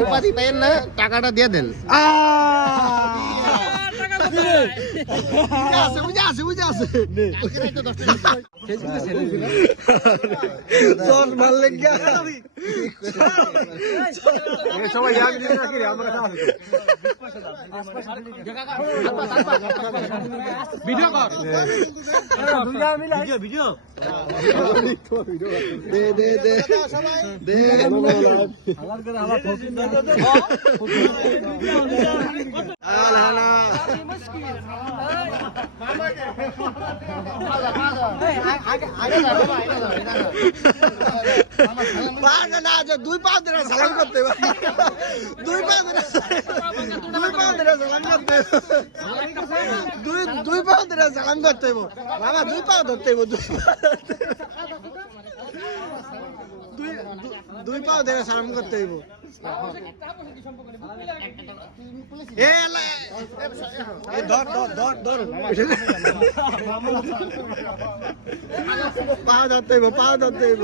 উপাধি পাইয়েন না টাকাটা দিয়ে দেন। বুঝে আমরা খাওয়া ভিডিও কর দে দে দে দে আল হানা না দুই পাঁচ দিন সালাম করতে দুই পাঁচ দিন দুই পাঁচ দিন সালাম করতে দুই দুই পাঁচ দিন সালাম করতে বাবা দুই পাঁচ ধরতে দুই পা ধরতে দুই দুই পাঁচ দিন সালাম করতে হইব এ ধর ধর ধর ধর। পা ধরতে হইব পা ধরতে হইব।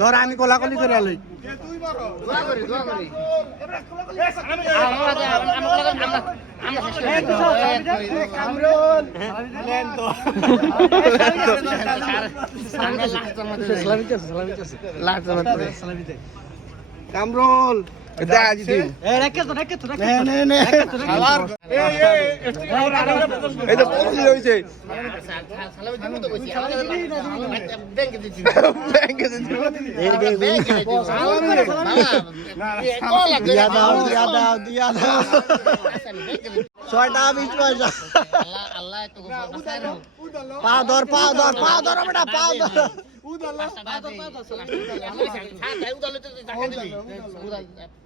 ধর আমি কোলাকলি করে আলই। কামরুল। ছয়টা বিশ পয়সা পা ধর পা ধর পা ধর বেটা পা ধর আপনার ফকির মামা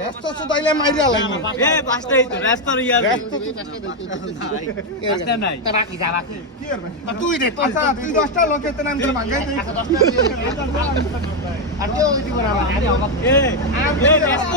ব্যস্ত সুদাইলে মাইরা লাগবে। তুই দে আচ্ছা তুই দশটা লোকের নাম দিলে ভাঙাই দে